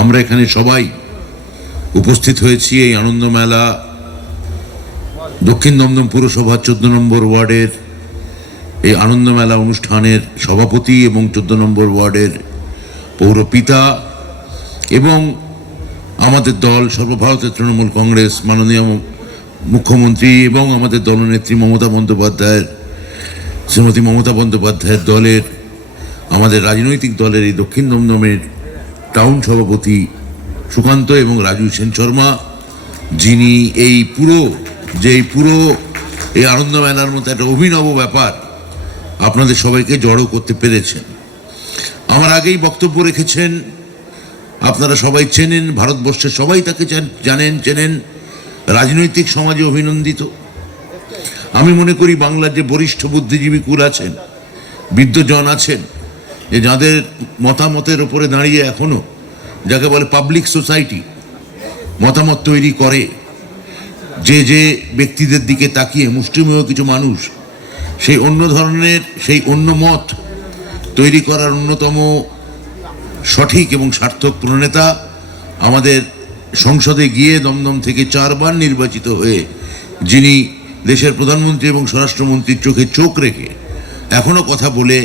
আমরা এখানে সবাই উপস্থিত হয়েছি এই আনন্দ মেলা দক্ষিণ দমদম পুরসভা 14 নম্বর ওয়ার্ডের এই আনন্দ মেলা অনুষ্ঠানের সভাপতি এবং 14 নম্বর ওয়ার্ডের পৌরপিতা এবং আমাদের দল সর্বভারতীয় তৃণমূল কংগ্রেস মাননীয় মুখ্যমন্ত্রী এবং আমাদের দলনেত্রী শ্রীমতী মমতা বন্দ্যোপাধ্যায়ের দলের আমাদের রাজনৈতিক দলের এই দক্ষিণ দমদমের টাউন সভাপতি সুকান্ত এবং রাজু সেন শর্মা, যিনি এই পুরো এই আনন্দ মেলার মতো একটা অভিনব ব্যাপার আপনাদের সবাইকে জড়ো করতে পেরেছেন। আমার আগেই বক্তব্য রেখেছেন, আপনারা সবাই চেনেন, ভারতবর্ষের সবাই তাকে চেনেন, রাজনৈতিক সমাজে অভিনন্দিত। আমি মনে করি বাংলার যে বরিষ্ঠ বুদ্ধিজীবী কুল আছেন, বিদ্বজন আছেন, যে যাদের মতামতের ওপরে দাঁড়িয়ে এখনো যাকে বলে পাবলিক সোসাইটি মতামত তৈরি করে, যে ব্যক্তিদের দিকে তাকিয়ে মুষ্টিমেয় কিছু মানুষ সেই অন্য মত তৈরি করার অন্যতম সঠিক এবং সার্থক প্রণেতা, আমাদের সংসদে গিয়ে দমদম থেকে 4 বার নির্বাচিত হয়ে যিনি দেশের প্রধানমন্ত্রী এবং স্বরাষ্ট্রমন্ত্রীর চোখে চোখ রেখে এখনো কথা বলে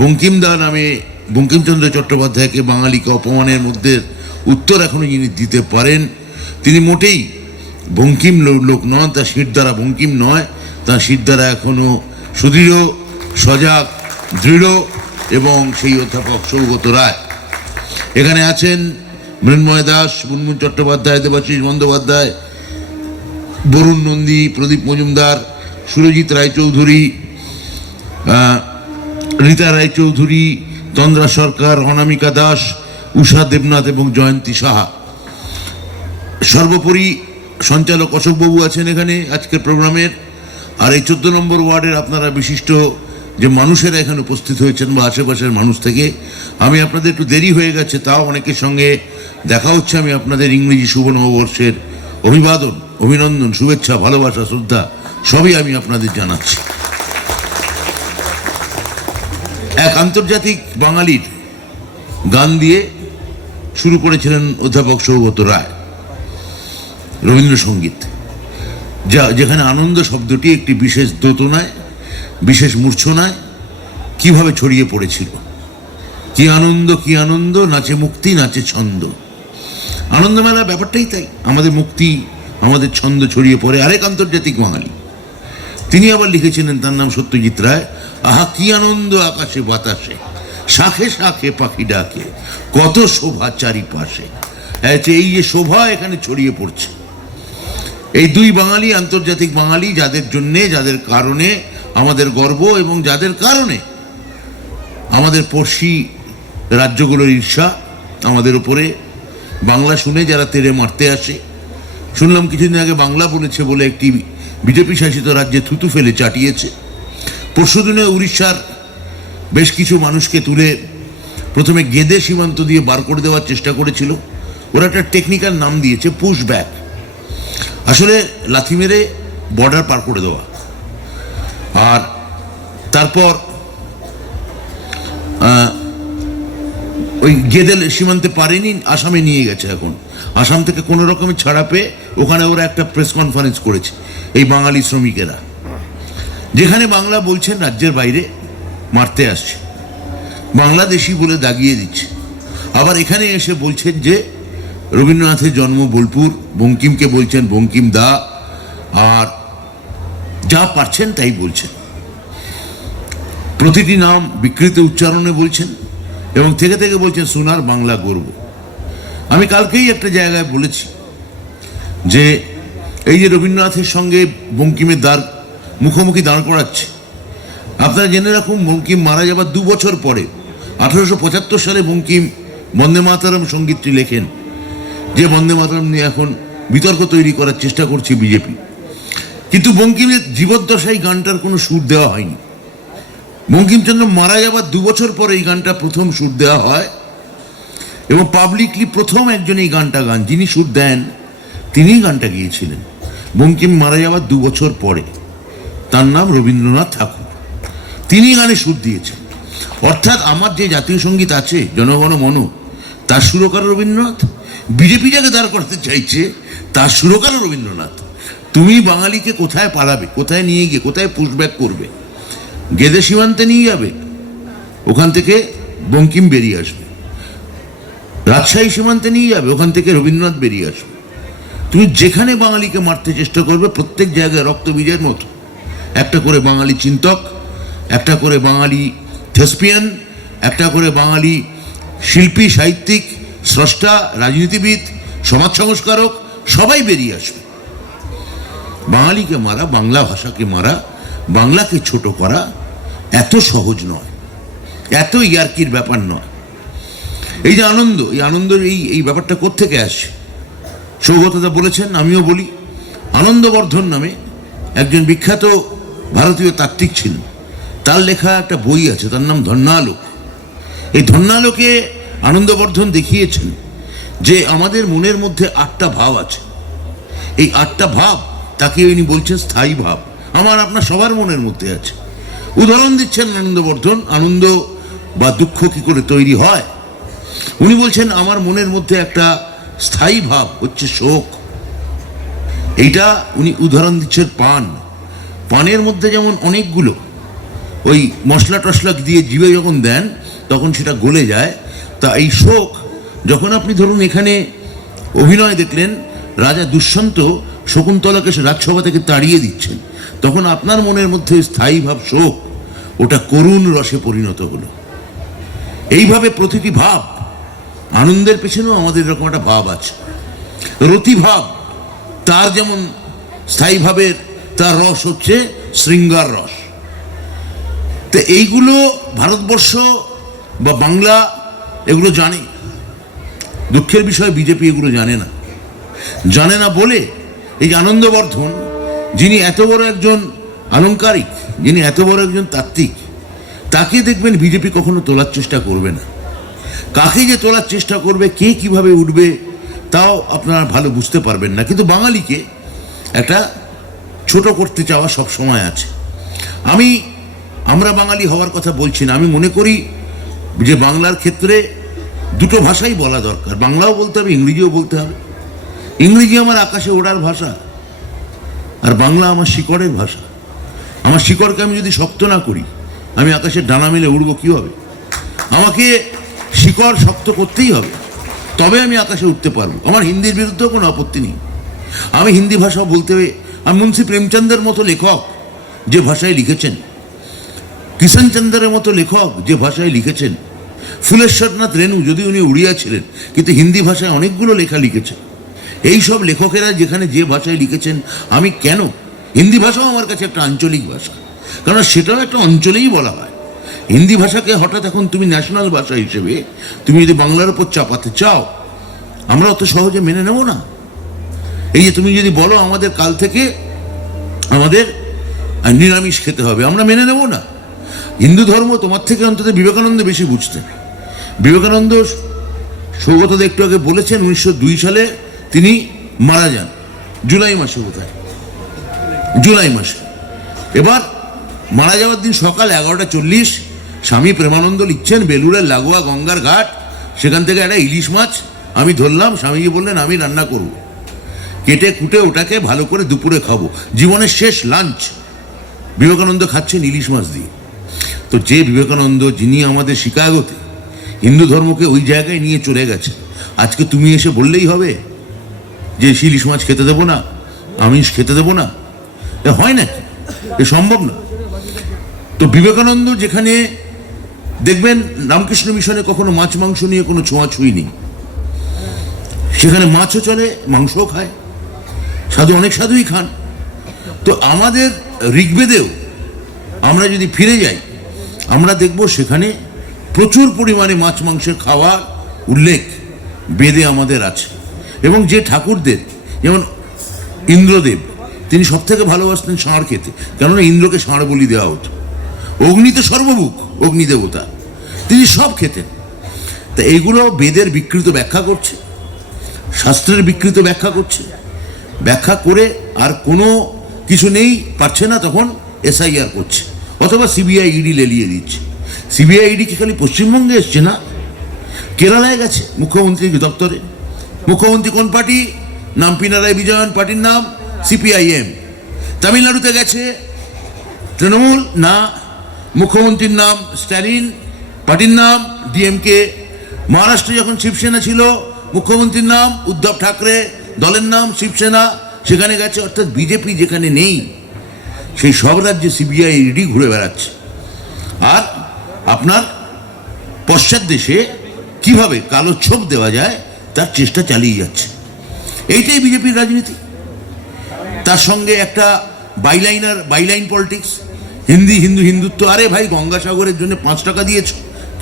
বঙ্কিমদা নামে বঙ্কিমচন্দ্র চট্টোপাধ্যায়কে বাঙালিকে অপমানের মধ্যে উত্তর এখনো যিনি দিতে পারেন, তিনি মোটেই বঙ্কিম লোক নন। তার শির দ্বারা বঙ্কিম নয়, তার শির দ্বারা এখনো সুদৃঢ়, সজাগ, দৃঢ় এবং সেই অধ্যাপক সৌগত রায়। এখানে আছেন মৃন্ময় দাস, মুনমুন চট্টোপাধ্যায়, দেবাশিস বন্দ্যোপাধ্যায়, বরুণ নন্দী, প্রদীপ মজুমদার, সুরজিৎ রায়চৌধুরী, রীতা রায়চৌধুরী, তন্দ্রা সরকার, অনামিকা দাস, উষা দেবনাথ এবং জয়ন্তী সাহা। সর্বোপরি সঞ্চালক অশোকবাবু আছেন এখানে আজকের প্রোগ্রামের। আর এই 14 নম্বর ওয়ার্ডের আপনারা বিশিষ্ট যে মানুষেরা এখানে উপস্থিত হয়েছেন বা আশেপাশের মানুষ থেকে, আমি আপনাদের একটু দেরি হয়ে গেছে, তাও অনেকের সঙ্গে দেখা হচ্ছে। আমি আপনাদের ইংরেজি শুভ নববর্ষের অভিনন্দন, শুভেচ্ছা, ভালোবাসা, শ্রদ্ধা সবই আমি আপনাদের জানাচ্ছি। এক আন্তর্জাতিক বাঙালির গান দিয়ে শুরু করেছিলেন অধ্যাপক সৌগত রায়, রবীন্দ্রসঙ্গীত, যেখানে আনন্দ শব্দটি একটি বিশেষ দোতনায়, বিশেষ মূর্ছনায় কিভাবে ছড়িয়ে পড়েছিল। কি আনন্দ, নাচে মুক্তি, নাচে ছন্দ। আনন্দমেলা ব্যাপারটাই তাই, আমাদের মুক্তি, আমাদের ছন্দ ছড়িয়ে পড়ে। আরেক আন্তর্জাতিক বাঙালি, তিনি আবার লিখেছিলেন, তার নাম সত্যজিৎ রায়, আহা কি আনন্দ আকাশে বাতাসে, শাখে শাখে পাখি ডাকে, কত শোভা চারিপাশে। এই যে শোভা এখানে ছড়িয়ে পড়ছে, এই দুই বাঙালি, আন্তর্জাতিক বাঙালি, যাদের কারণে আমাদের গর্ব এবং যাদের কারণে আমাদের পড়শি রাজ্যগুলোর ঈর্ষা আমাদের উপরে। বাংলা শুনে যারা তেড়ে মারতে আসে, শুনলাম কিছুদিন আগে বাংলা বলেছে বলে একটি বিজেপি শাসিত রাজ্যে থুতু ফেলে চাটিয়েছে। পরশুদিনে উড়িষ্যার বেশ কিছু মানুষকে তুলে প্রথমে গেদে সীমান্ত দিয়ে বার করে দেওয়ার চেষ্টা করেছিল। ওরা একটা টেকনিক্যাল নাম দিয়েছে পুশ ব্যাক, আসলে লাথি মেরে বর্ডার পার করে দেওয়া। আর তারপর ওই গেদে সীমান্তে পারেনি, আসামে নিয়ে গেছে। এখন আসাম থেকে কোনো রকমের ছাড়া পেয়ে ওখানে ওরা একটা প্রেস কনফারেন্স করেছে, এই বাঙালি শ্রমিকেরা, যেখানে বাংলা বলছেন রাজ্যের বাইরে মারতে আসছে, বাংলাদেশি বলে দাগিয়ে দিচ্ছে। আবার এখানে এসে বলছেন যে রবীন্দ্রনাথের জন্ম বোলপুর, বঙ্কিমকে বলছেন বঙ্কিম দা, আর যা পারছেন তাই বলছেন, প্রতিটি নাম বিকৃত উচ্চারণে বলছেন এবং থেকে থেকে বলছেন সোনার বাংলা গর্ব। আমি কালকেই একটা জায়গায় বলেছি যে এই যে রবীন্দ্রনাথের সঙ্গে বঙ্কিমের মুখোমুখি দাঁড় করাচ্ছে, আপনারা জেনে রাখুন, বঙ্কিম মারা যাবার 2 বছর পরে 1875 সালে বঙ্কিম বন্দে মাতরম সঙ্গীতটি লেখেন, যে বন্দে মাতরম নিয়ে এখন বিতর্ক তৈরি করার চেষ্টা করছে বিজেপি। কিন্তু বঙ্কিমের জীবদ্দশায় গানটার কোনো সুর দেওয়া হয়নি। বঙ্কিমচন্দ্র মারা যাবার 2 বছর পরে এই গানটা প্রথম সুর দেওয়া হয় এবং পাবলিকলি প্রথম একজন এই গানটা গান, যিনি সুর দেন তিনিই গানটা গিয়েছিলেন বঙ্কিম মারা যাবার 2 বছর পরে। তার নাম রবীন্দ্রনাথ ঠাকুর, তিনি গানে সুর দিয়েছেন। অর্থাৎ আমার যে জাতীয় সঙ্গীত আছে জনগণ মন, তার সুরকার রবীন্দ্রনাথ। বিজেপি যাকে দাঁড় করাতে চাইছে তার সুরকার রবীন্দ্রনাথ। তুমি বাঙালিকে কোথায় পালাবে, কোথায় নিয়ে গিয়ে কোথায় পুশব্যাক করবে? গেদে সীমান্তে নিয়ে যাবে, ওখান থেকে বঙ্কিম বেরিয়ে আসবে। রাজশাহী সীমান্তে নিয়ে যাবে, ওখান থেকে রবীন্দ্রনাথ বেরিয়ে আসবে। তুমি যেখানে বাঙালিকে মারতে চেষ্টা করবে, প্রত্যেক জায়গায় রক্তবীজের মতো একটা করে বাঙালি চিন্তক, একটা করে বাঙালি থেসপিয়ান, একটা করে বাঙালি শিল্পী, সাহিত্যিক, স্রষ্টা, রাজনীতিবিদ, সমাজ সংস্কারক, সবাই বেরিয়ে আসবে। বাঙালিকে মারা, বাংলা ভাষাকে মারা, বাংলাকে ছোট করা এত সহজ নয়, এত ইয়ার্কির ব্যাপার নয়। এই যে আনন্দ, এই আনন্দের এই ব্যাপারটা কোত্থেকে আসে? সৌগতদা বলেছেন, আমিও বলি। আনন্দবর্ধন নামে একজন বিখ্যাত ভারতীয় তাত্ত্বিক ছিলেন, তার লেখা একটা বই আছে, তার নাম ধন্যালোক। এই ধন্যালোকে আনন্দবর্ধন দেখিয়েছেন যে আমাদের মনের মধ্যে 8টা ভাব আছে। এই 8টা ভাব তাকে উনি বলছেন স্থায়ী ভাব, আমার আপনার সবার মনের মধ্যে আছে। উদাহরণ দিচ্ছেন আনন্দবর্ধন, আনন্দ বা দুঃখ কি করে তৈরি হয়। উনি বলছেন আমার মনের মধ্যে একটা স্থায়ী ভাব হচ্ছে শোক। এইটা উনি উদাহরণ দিচ্ছেন পানের মধ্যে যেমন অনেকগুলো ওই মশলা টশলা দিয়ে জিভে যখন দেন তখন সেটা গলে যায়। তা এই শোক, যখন আপনি ধরুন এখানে অভিনয় দেখলেন, রাজা দুষ্যন্ত শকুন্তলাকে রাজসভা থেকে তাড়িয়ে দিচ্ছেন, তখন আপনার মনের মধ্যে স্থায়ী ভাব শোক, ওটা করুণ রসে পরিণত হলো। এইভাবে প্রতিটি ভাব, আনন্দের পেছনেও আমাদের এরকম একটা ভাব আছে। রতিভাব, তার যেমন স্থায়ী ভাবের তার রস হচ্ছে শৃঙ্গার রস। তো এইগুলো ভারতবর্ষ বা বাংলা এগুলো জানে। দুঃখের বিষয় বিজেপি এগুলো জানে না বলে এই যে আনন্দবর্ধন, যিনি এত বড় একজন আলংকারিক, যিনি এত বড় একজন তাত্ত্বিক, তাকে দেখবেন বিজেপি কখনো তোলার চেষ্টা করবে না। কাকে যে তোলার চেষ্টা করবে, কে কিভাবে উঠবে, তাও আপনারা ভালো বুঝতে পারবেন না। কিন্তু বাঙালিকে একটা ছোট করতে চাওয়া সব সময় আছে। আমরা বাঙালি হওয়ার কথা বলছি না। আমি মনে করি যে বাংলার ক্ষেত্রে দুটো ভাষাই বলা দরকার, বাংলাও বলতে হবে, ইংরেজিও বলতে হবে। ইংরেজি আমার আকাশে ওড়ার ভাষা, আর বাংলা আমার শিকড়ের ভাষা। আমার শিকড়কে আমি যদি শক্ত না করি, আমি আকাশের ডানা মেলে উড়বো কীভাবে? আমাকে শিকড় শক্ত করতেই হবে, তবে আমি আকাশে উঠতে পারবো। আমার হিন্দির বিরুদ্ধেও কোনো আপত্তি নেই, আমি হিন্দি ভাষা বলতে। আমি মুন্সি প্রেমচন্দ্রের মতো লেখক যে ভাষায় লিখেছেন, কিষণচন্দ্রের মতো লেখক যে ভাষায় লিখেছেন, ফুলেশ্বরনাথ রেণু, যদি উনি উড়িয়া ছিলেন কিন্তু হিন্দি ভাষায় অনেকগুলো লেখা লিখেছেন। এই সব লেখকেরা যেখানে যে ভাষায় লিখেছেন, আমি কেন? হিন্দি ভাষাও আমার কাছে একটা আঞ্চলিক ভাষা, কারণ সেটাও একটা অঞ্চলেই বলা হয়। হিন্দি ভাষাকে হঠাৎ এখন তুমি ন্যাশনাল ভাষা হিসেবে তুমি যদি বাংলার উপর চাপাতে চাও, আমরা অত সহজে মেনে নেব না। এই যে তুমি যদি বলো আমাদের কাল থেকে আমাদের নিরামিষ খেতে হবে, আমরা মেনে নেব না। হিন্দু ধর্ম তোমার থেকে অন্তত বিবেকানন্দ বেশি বুঝতেন। বিবেকানন্দ, সৌগত একটু আগে বলেছেন, 1902 সালে তিনি মারা যান, জুলাই মাসে, কোথায় জুলাই মাসে। এবার মারা যাওয়ার দিন সকাল 11:40 স্বামী প্রেমানন্দ লিখছেন, বেলুড়ের লাগোয়া গঙ্গার ঘাট, সেখান থেকে একটা ইলিশ মাছ আমি ধরলাম। স্বামীজি বললেন আমি রান্না করব, কেটে কুটে ওটাকে ভালো করে দুপুরে খাবো। জীবনের শেষ লাঞ্চ বিবেকানন্দ খাচ্ছেন ইলিশ মাছ দিয়ে। তো যে বিবেকানন্দ, যিনি আমাদের শিকাগোতে হিন্দু ধর্মকে ওই জায়গায় নিয়ে চলে গেছে, আজকে তুমি এসে বললেই হবে যে ইলিশ মাছ খেতে দেবো না, আমিষ খেতে দেবো না? এ হয় নাকি? এ সম্ভব না। তো বিবেকানন্দ যেখানে দেখবেন রামকৃষ্ণ মিশনে কখনো মাছ মাংস নিয়ে কোনো ছোঁয়াছুঁই নেই, সেখানে মাছও চলে, মাংসও খায়, সাধু অনেক সাধুই খান। তো আমাদের ঋগ্বেদেও আমরা যদি ফিরে যাই, আমরা দেখব সেখানে প্রচুর পরিমাণে মাছ মাংসের খাওয়ার উল্লেখ বেদে আমাদের আছে। এবং যে ঠাকুরদের, যেমন ইন্দ্রদেব, তিনি সব থেকে ভালোবাসতেন ষাঁড় খেতে, কেননা ইন্দ্রকে ষাঁড় বলি দেওয়া হতো। অগ্নি তো সর্বভুক, অগ্নিদেবতা, তিনি সব খেতেন। তা এইগুলো বেদের বিকৃত ব্যাখ্যা করছে, শাস্ত্রের বিকৃত ব্যাখ্যা করছে। ব্যাখ্যা করে আর কোনো কিছু নেই, পারছে না, তখন এসআইআর করছে, অথবা সিবিআই ইডি লেলিয়ে দিচ্ছে। সিবিআই ইডি কি খালি পশ্চিমবঙ্গে এসছে না, কেরালায় গেছে মুখ্যমন্ত্রী দপ্তরে। মুখ্যমন্ত্রী কোন পার্টি? নাম পিনারাই বিজয়ন, পার্টির নাম সিপিআইএম। তামিলনাড়ুতে গেছে তৃণমূল, না, মুখ্যমন্ত্রীর নাম স্ট্যালিন, পার্টির নাম ডিএমকে। মহারাষ্ট্রে যখন শিবসেনা ছিল, মুখ্যমন্ত্রীর নাম উদ্ধব ঠাকরে, দলের নাম শিবসেনা, সেখানে গেছে। অর্থাৎ বিজেপি যেখানে নেই সেই সব রাজ্যে সিবিআই ইডি ঘুরে বেড়াচ্ছে। আর আপনার পশ্চাৎ দেশে কিভাবে কালো ছোপ দেওয়া যায় তার চেষ্টা চালিয়ে যাচ্ছে। এইটাই বিজেপির রাজনীতি। তার সঙ্গে একটা বাইলাইন পলিটিক্স, হিন্দুত্ব। আরে ভাই, গঙ্গাসাগরের জন্য 5 টাকা দিয়েছ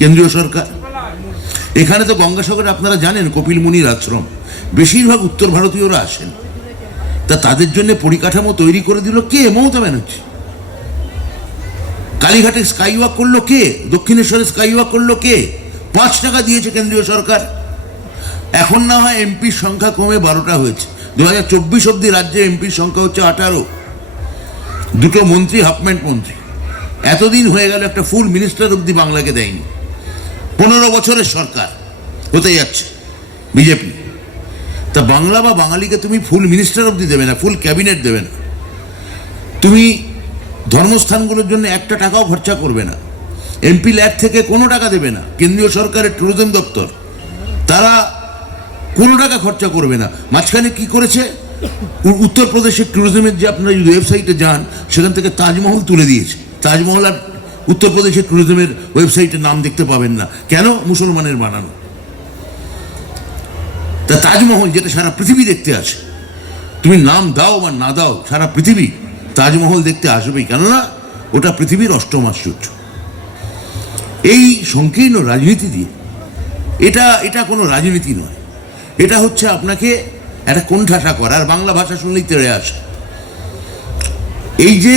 কেন্দ্রীয় সরকার। এখানে তো গঙ্গাসাগরে আপনারা জানেন কপিল মুনির আশ্রম, বেশিরভাগ উত্তর ভারতীয়রা আসেন। তা তাদের জন্য পরিকাঠামো তৈরি করে দিল কে? মমতা ব্যানার্জি। কালীঘাটে স্কাই ওয়াক করলো কে? দক্ষিণেশ্বরে স্কাই ওয়াক করলো কে? 5 টাকা দিয়েছে কেন্দ্রীয় সরকার। এখন না হয় এমপির সংখ্যা কমে 12টা হয়েছে। 2024 অব্দি রাজ্যে এমপির সংখ্যা হচ্ছে 18। 2টো মন্ত্রী, হাফম্যান্ট মন্ত্রী। এতদিন হয়ে গেল একটা ফুল মিনিস্টার অব্দি বাংলাকে দেয়নি। 15 বছরের সরকার হতে যাচ্ছে বিজেপি। তা বাংলা বা বাঙালিকে তুমি ফুল মিনিস্টার অব্দি দেবে না, ফুল ক্যাবিনেট দেবে না। তুমি ধর্মস্থানগুলোর জন্য 1 টাকাও খরচা করবে না। এমপি ল্যাড থেকে কোনো টাকা দেবে না। কেন্দ্রীয় সরকারের ট্যুরিজম দপ্তর, তারা কোনো টাকা খরচা করবে না। মাঝখানে কি করেছে? উত্তরপ্রদেশের ট্যুরিজমের যে আপনারা যদি ওয়েবসাইটে যান, সেখান থেকে তাজমহল তুলে দিয়েছে। তাজমহল আর উত্তরপ্রদেশের ট্যুরিজমের ওয়েবসাইটের নাম দেখতে পাবেন না। কেন? মুসলমানের বানানো। তা তাজমহল যেটা সারা পৃথিবী দেখতে আসে, তুমি নাম দাও বা না দাও, সারা পৃথিবী তাজমহল দেখতে আসবেই, কেননা ওটা পৃথিবীর 8ম আশ্চর্য। এই সংকীর্ণ রাজনীতি দিয়ে, এটা কোনো রাজনীতি নয়। এটা হচ্ছে আপনাকে একটা কোণঠাসা করা। আর বাংলা ভাষা শুনলেই তেড়ে আসে। এই যে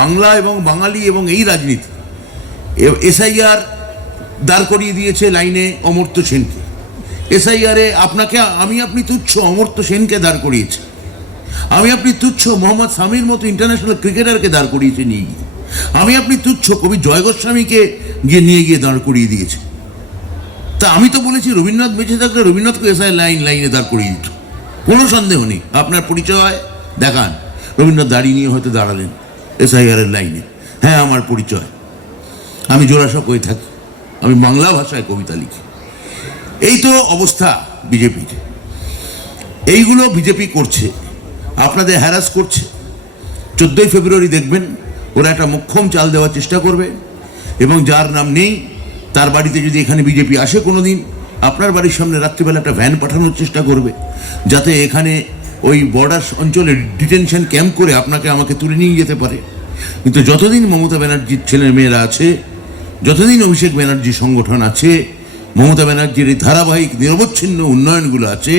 বাংলা এবং বাঙালি এবং এই রাজনীতি, এসআইআর দাঁড় করিয়ে দিয়েছে লাইনে অমর্ত্য সেনকে। এসআইআরে আপনি তুচ্ছ অমর্ত্য সেনকে দাঁড় করিয়েছে। আপনি তুচ্ছ মোহাম্মদ সামির মতো ইন্টারন্যাশনাল ক্রিকেটারকে দাঁড় করিয়েছে নিয়ে গিয়ে। আপনি তুচ্ছ কবি জয় গোস্বামীকে নিয়ে গিয়ে দাঁড় করিয়ে দিয়েছে। তা আমি তো বলেছি রবীন্দ্রনাথ বেঁচে থাকলে রবীন্দ্রনাথকে এসআইআর লাইনে দাঁড় করিয়ে দিত, কোনো সন্দেহ নেই। আপনার পরিচয় দেখান। রবীন্দ্রনাথ দাঁড়িয়ে নিয়ে হয়তো দাঁড়ালেন এসআইআরের লাইনে। হ্যাঁ, আমার পরিচয়, আমি জোড়াসাঁকো হয়ে থাকি, আমি বাংলা ভাষায় কবিতা লিখি। এই তো অবস্থা বিজেপির। এইগুলো বিজেপি করছে, আপনাদের হ্যারাস করছে। 14ই ফেব্রুয়ারি দেখবেন ওরা একটা মোক্ষম চাল দেওয়ার চেষ্টা করবে, এবং যার নাম নেই তার বাড়িতে যদি এখানে বিজেপি আসে কোনো দিন, আপনার বাড়ির সামনে রাত্রিবেলা একটা ভ্যান পাঠানোর চেষ্টা করবে, যাতে এখানে ওই বর্ডার অঞ্চলে ডিটেনশন ক্যাম্প করে আপনাকে আমাকে তুলে নিয়ে যেতে পারে। কিন্তু যতদিন মমতা ব্যানার্জির ছেলে মেয়েরা আছে, যতদিন অভিষেক ব্যানার্জির সংগঠন আছে, মমতা ব্যানার্জির এই ধারাবাহিক নিরবচ্ছিন্ন উন্নয়নগুলো আছে,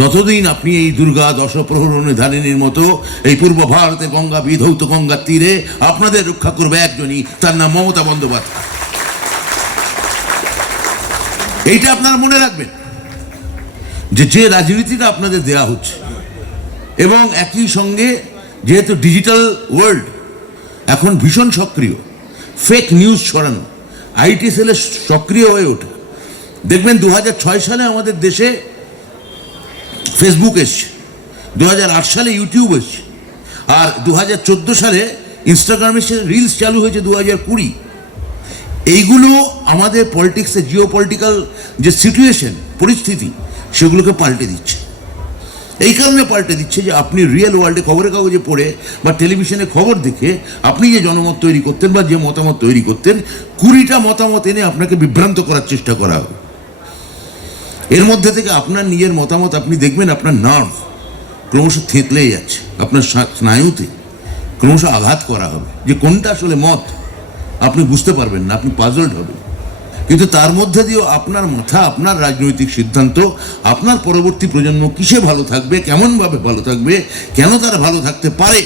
ততদিন আপনি এই দুর্গা দশপ্রহরণে ধারিণীর মতো এই পূর্ব ভারতে গঙ্গা বিধৌত গঙ্গার তীরে আপনাদের রক্ষা করবে একজনই, তার নাম মমতা বন্দ্যোপাধ্যায়। এইটা আপনারা মনে রাখবেন, যে রাজনীতিটা আপনাদের দেয়া হচ্ছে। এবং একই সঙ্গে যেহেতু ডিজিটাল ওয়ার্ল্ড এখন ভীষণ সক্রিয়, ফেক নিউজ ছড়ানো, আইটি সেলে সক্রিয় হয়ে ওঠে। দেখবেন 2006 সালে আমাদের দেশে ফেসবুক এসছে, 2008 সালে ইউটিউব এসছে, আর 2014 সালে ইনস্টাগ্রামে রিলস চালু হয়েছে 2020। এইগুলো আমাদের পলিটিক্সে জিও পলিটিক্যাল যে সিচুয়েশন, পরিস্থিতি, সেগুলোকে পাল্টে দিচ্ছে। এই কারণে পাল্টে দিচ্ছে যে আপনি রিয়েল ওয়ার্ল্ডে খবরের কাগজে পড়ে বা টেলিভিশনে খবর দেখে আপনি যে জনমত তৈরি করতেন বা যে মতামত তৈরি করতেন, 20টা মতামত এনে আপনাকে বিভ্রান্ত করার চেষ্টা করা হবে। এর মধ্যে থেকে আপনার নিজের মতামত আপনি দেখবেন আপনার নার্ভ ক্রমশ থেঁতলে যাচ্ছে, আপনার স্নায়ুতে ক্রমশ আঘাত করা হবে যে কোনটা আসলে মত আপনি বুঝতে পারবেন না, আপনি পাজলড হবেন। কিন্তু তার মধ্যে দিয়েও আপনার মাথা, আপনার রাজনৈতিক সিদ্ধান্ত, আপনার পরবর্তী প্রজন্ম কিসে ভালো থাকবে, কেমনভাবে ভালো থাকবে, কেন তারা ভালো থাকতে পারে।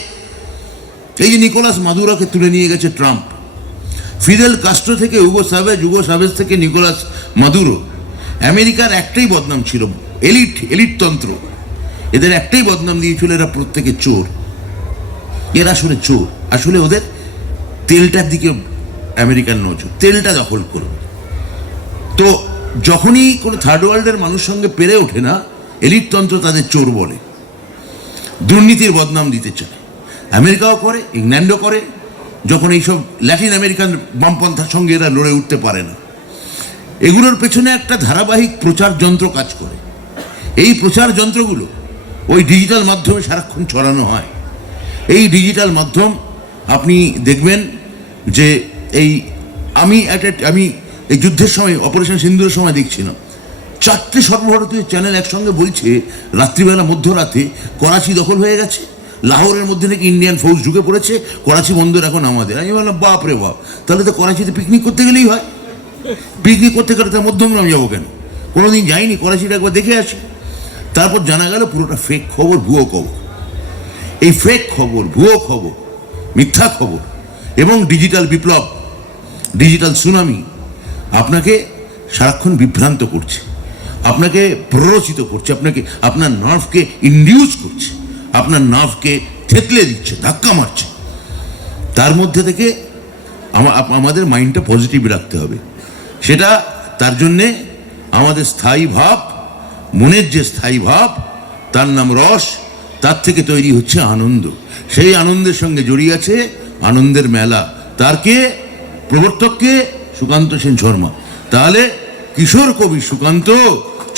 এই যে নিকোলাস মাদুরোকে তুলে নিয়ে গেছে ট্রাম্প, ফিদেল কাস্ট্রো থেকে উগো সাভেজ থেকে নিকোলাস মাদুরো, আমেরিকার একটাই বদনাম ছিল, এলিটতন্ত্র। এদের একটাই বদনাম দিয়েছিল, এরা প্রত্যেকে চোর। এরা আসলে চোর, আসলে ওদের তেলটার দিকে আমেরিকার নজর, তেলটা দখল করবে। তো যখনই কোনো থার্ড ওয়ার্ল্ডের মানুষ সঙ্গে পেরে ওঠে না, এলিটতন্ত্র তাদের চোর বলে, দুর্নীতির বদনাম দিতে চায়। আমেরিকাও করে, ইংল্যান্ডও করে, যখন এইসব ল্যাটিন আমেরিকান বামপন্থার সঙ্গে এরা লড়ে উঠতে পারে না। এগুলোর পেছনে একটা ধারাবাহিক প্রচার যন্ত্র কাজ করে। এই প্রচার যন্ত্রগুলো ওই ডিজিটাল মাধ্যমে সারাক্ষণ ছড়ানো হয়। এই ডিজিটাল মাধ্যম আপনি দেখবেন যে আমি এই যুদ্ধের সময়, অপারেশন সিন্দুরের সময় দেখছিলাম 4টে সর্বভারতীয় চ্যানেল একসঙ্গে বলছে রাত্রিবেলা মধ্যরাতে করাচি দখল হয়ে গেছে, লাহোরের মধ্যে নাকি ইন্ডিয়ান ফৌজ ঢুকে পড়েছে, করাচি বন্দর এখন আমাদের। আমি বললাম বাপ রে বাপ, তাহলে তো করাচিতে পিকনিক করতে গেলেই হয়। পিকনিক করতে গেলে তার মধ্যমগ্রাম যাবো কেন? কোনোদিন যাইনি, করাচিটা একবার দেখে আসি। তারপর জানা গেল পুরোটা ফেক খবর, ভুয়ো খবর। এই ফেক খবর, ভুয়ো খবর, মিথ্যা খবর এবং ডিজিটাল বিপ্লব, ডিজিটাল সুনামি আপনাকে সারাক্ষণ বিভ্রান্ত করছে, আপনাকে প্ররোচিত করছে, আপনার নার্ভকে ইনডিউস করছে, আপনার নার্ভকে থেতলে দিচ্ছে, ধাক্কা মারছে। তার মধ্যে থেকে আমাদের মাইন্ডটা পজিটিভ রাখতে হবে। সেটা তার জন্যে আমাদের স্থায়ী ভাব, মনের যে স্থায়ী ভাব, তার নাম রস, তার থেকে তৈরি হচ্ছে আনন্দ। সেই আনন্দের সঙ্গে জড়িয়ে আছে আনন্দের মেলা। তার কে প্রবর্তককে? সুকান্ত সেন শর্মা। তাহলে কিশোর কবি সুকান্ত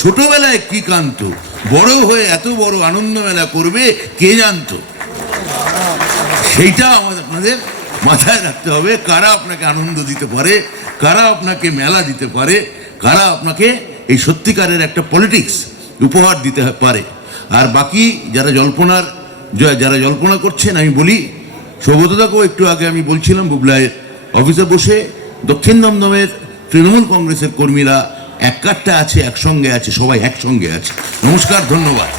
ছোটবেলায় কি কান্ত, বড় হয়ে এত বড় আনন্দ মেলা করবে কে জানতো? সেইটা আপনাদের মাথায় রাখতে হবে। কারা আপনাকে আনন্দ দিতে পারে, কারা আপনাকে মেলা দিতে পারে, কারা আপনাকে এই সত্যিকারের একটা পলিটিক্স উপহার দিতে পারে। আর বাকি যারা জল্পনা করছেন, আমি বলি সৌগতদাকেও একটু আগে আমি বলছিলাম, বুবলায়ের অফিসে বসে দক্ষিণ দমদমের তৃণমূল কংগ্রেসের কর্মীরা এক কাট্টা আছে, একসঙ্গে আছে, সবাই একসঙ্গে আছে। নমস্কার, ধন্যবাদ।